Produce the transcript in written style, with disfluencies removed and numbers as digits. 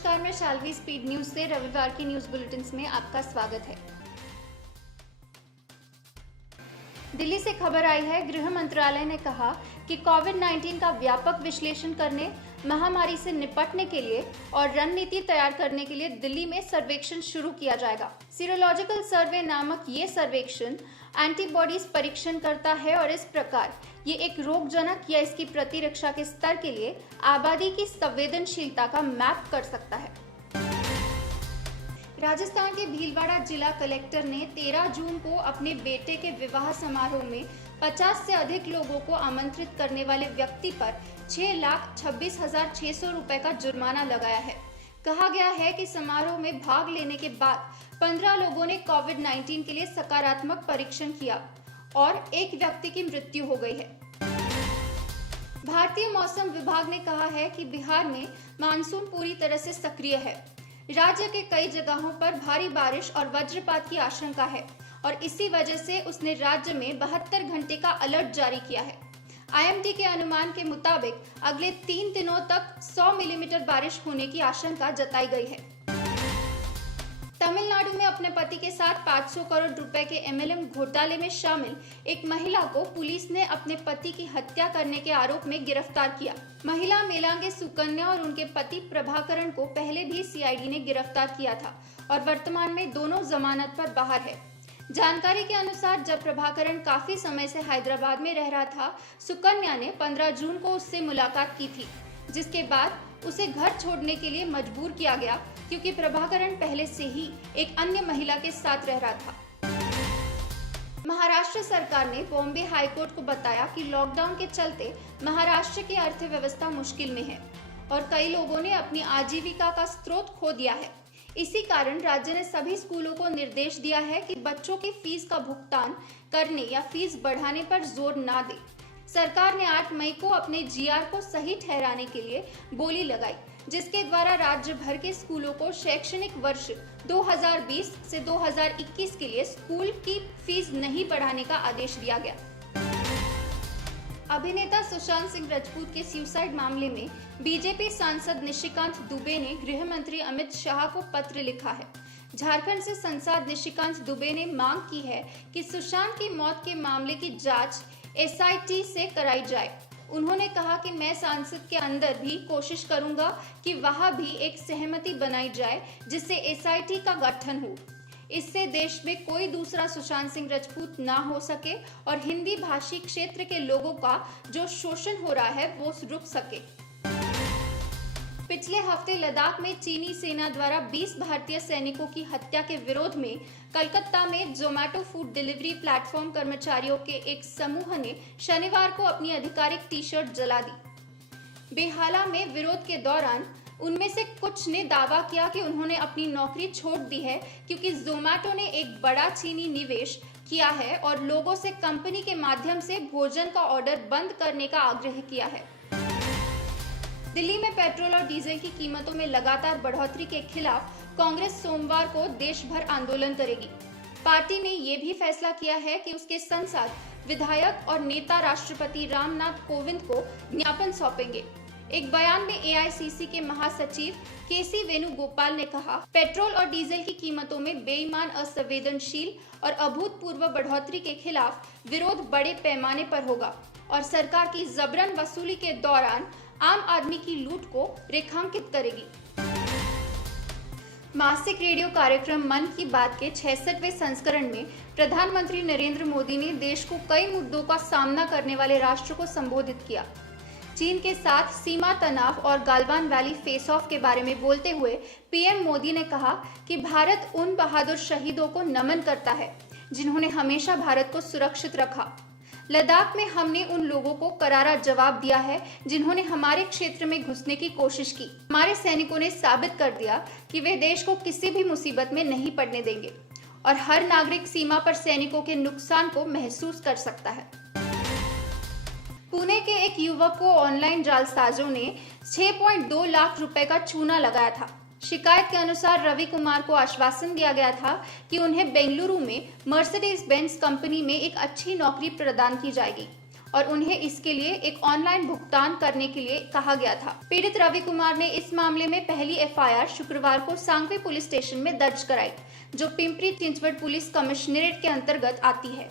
नमस्कार, मैं Shalvi speed news से रविवार की न्यूज बुलेटिन्स में आपका स्वागत है। दिल्ली से खबर आई है। गृह मंत्रालय ने कहा कि कोविड-19 का व्यापक विश्लेषण करने, महामारी से निपटने के लिए और रणनीति तैयार करने के लिए दिल्ली में सर्वेक्षण शुरू किया जाएगा। सीरोलॉजिकल सर्वे नामक ये सर्वेक्षण एंटीबॉडीज परीक्षण करता है और इस प्रकार ये एक रोगजनक या इसकी प्रतिरक्षा के स्तर के लिए आबादी की संवेदनशीलता का मैप कर सकता है। राजस्थान के भीलवाड़ा जिला कलेक्टर ने 13 जून को अपने बेटे के विवाह समारोह में 50 से अधिक लोगों को आमंत्रित करने वाले व्यक्ति पर 6,26,600 रुपए का जुर्माना लगाया है। कहा गया है कि समारोह में भाग लेने के बाद 15 लोगों ने कोविड-19 के लिए सकारात्मक परीक्षण किया और एक व्यक्ति की मृत्यु हो गई है। भारतीय मौसम विभाग ने कहा है कि बिहार में मानसून पूरी तरह से सक्रिय है। राज्य के कई जगहों पर भारी बारिश और वज्रपात की आशंका है और इसी वजह से उसने राज्य में 72 घंटे का अलर्ट जारी किया है। आईएमडी के अनुमान के मुताबिक अगले 3 दिनों तक 100 मिलीमीटर बारिश होने की आशंका जताई गई है। तमिलनाडु में अपने पति के साथ 500 करोड़ रुपए के एमएलएम घोटाले में शामिल एक महिला को पुलिस ने अपने पति की हत्या करने के आरोप में गिरफ्तार किया। महिला मेलांगे सुकन्या और उनके पति प्रभाकरण को पहले भी सीआईडी ने गिरफ्तार किया था और वर्तमान में दोनों जमानत पर बाहर है। जानकारी के अनुसार जब प्रभाकरण काफी समय से हैदराबाद में रह रहा था, सुकन्या ने 15 जून को उससे मुलाकात की थी, जिसके बाद उसे घर छोड़ने के लिए मजबूर किया गया क्योंकि प्रभाकरण पहले से ही एक अन्य महिला के साथ रह रहा था। महाराष्ट्र सरकार ने बॉम्बे हाईकोर्ट को बताया कि लॉकडाउन के चलते महाराष्ट्र की अर्थव्यवस्था मुश्किल में है और कई लोगों ने अपनी आजीविका का स्रोत खो दिया है। इसी कारण राज्य ने सभी स्कूलों को निर्देश दिया है कि बच्चों की फीस का भुगतान करने या फीस बढ़ाने पर जोर ना दे। सरकार ने 8 मई को अपने जीआर को सही ठहराने के लिए बोली लगाई, जिसके द्वारा राज्य भर के स्कूलों को शैक्षणिक वर्ष 2020 से 2021 के लिए स्कूल की फीस नहीं बढ़ाने का आदेश दिया गया। अभिनेता सुशांत सिंह राजपूत के सुसाइड मामले में बीजेपी सांसद निशिकांत दुबे ने गृह मंत्री अमित शाह को पत्र लिखा है। झारखंड से सांसद निशिकांत दुबे ने मांग की है कि सुशांत की मौत के मामले की जांच एसआईटी से कराई जाए। उन्होंने कहा कि मैं सांसद के अंदर भी कोशिश करूंगा कि वहां भी एक सहमति बनाई जाए जिससे एसआईटी का गठन हो। इससे देश में कोई दूसरा सुशांत सिंह राजपूत ना हो सके और हिंदी भाषी क्षेत्र के लोगों का जो शोषण हो रहा है वो रुक सके। पिछले हफ्ते लद्दाख में चीनी सेना द्वारा 20 भारतीय सैनिकों की हत्या के विरोध में कलकत्ता में जोमेटो फूड डिलीवरी प्लेटफॉर्म कर्मचारियों के एक समूह ने शनिवार को अपनी आधिकारिक टी शर्ट जला दी। बेहाला में विरोध के दौरान उनमें से कुछ ने दावा किया कि उन्होंने अपनी नौकरी छोड़ दी है क्योंकि जोमेटो ने एक बड़ा चीनी निवेश किया है और लोगों से कंपनी के माध्यम से भोजन का ऑर्डर बंद करने का आग्रह किया है। दिल्ली में पेट्रोल और डीजल की कीमतों में लगातार बढ़ोतरी के खिलाफ कांग्रेस सोमवार को देश भर आंदोलन करेगी। पार्टी ने ये भी फैसला किया है कि उसके सांसद, विधायक और नेता राष्ट्रपति रामनाथ कोविंद को ज्ञापन सौंपेंगे। एक बयान में एआईसीसी के महासचिव केसी वेणुगोपाल ने कहा, पेट्रोल और डीजल की कीमतों में बेईमान, असंवेदनशील और अभूतपूर्व बढ़ोतरी के खिलाफ विरोध बड़े पैमाने पर होगा और सरकार की जबरन वसूली के दौरान आम आदमी की लूट को रेखांकित करेगी। मासिक रेडियो कार्यक्रम मन की बात के 66वें संस्करण में प्रधानमंत्री नरेंद्र मोदी ने देश को कई मुद्दों का सामना करने वाले राष्ट्र को संबोधित किया। चीन के साथ सीमा तनाव और गालवान वैली फेस ऑफ के बारे में बोलते हुए पीएम मोदी ने कहा कि भारत उन बहादुर शहीदों को नमन करता है जिन्होंने हमेशा भारत को सुरक्षित रखा। लद्दाख में हमने उन लोगों को करारा जवाब दिया है जिन्होंने हमारे क्षेत्र में घुसने की कोशिश की। हमारे सैनिकों ने साबित कर दिया कि वे देश को किसी भी मुसीबत में नहीं पड़ने देंगे और हर नागरिक सीमा पर सैनिकों के नुकसान को महसूस कर सकता है। पुणे के एक युवक को ऑनलाइन जालसाजों ने 6.2 लाख रुपए का चूना लगाया था। शिकायत के अनुसार रवि कुमार को आश्वासन दिया गया था कि उन्हें बेंगलुरु में मर्सिडीज बेंज कंपनी में एक अच्छी नौकरी प्रदान की जाएगी और उन्हें इसके लिए एक ऑनलाइन भुगतान करने के लिए कहा गया था। पीड़ित रवि कुमार ने इस मामले में पहली एफआईआर शुक्रवार को सांगवी पुलिस स्टेशन में दर्ज कराई, जो पिंपरी चिंचवड पुलिस कमिश्नरेट के अंतर्गत आती है।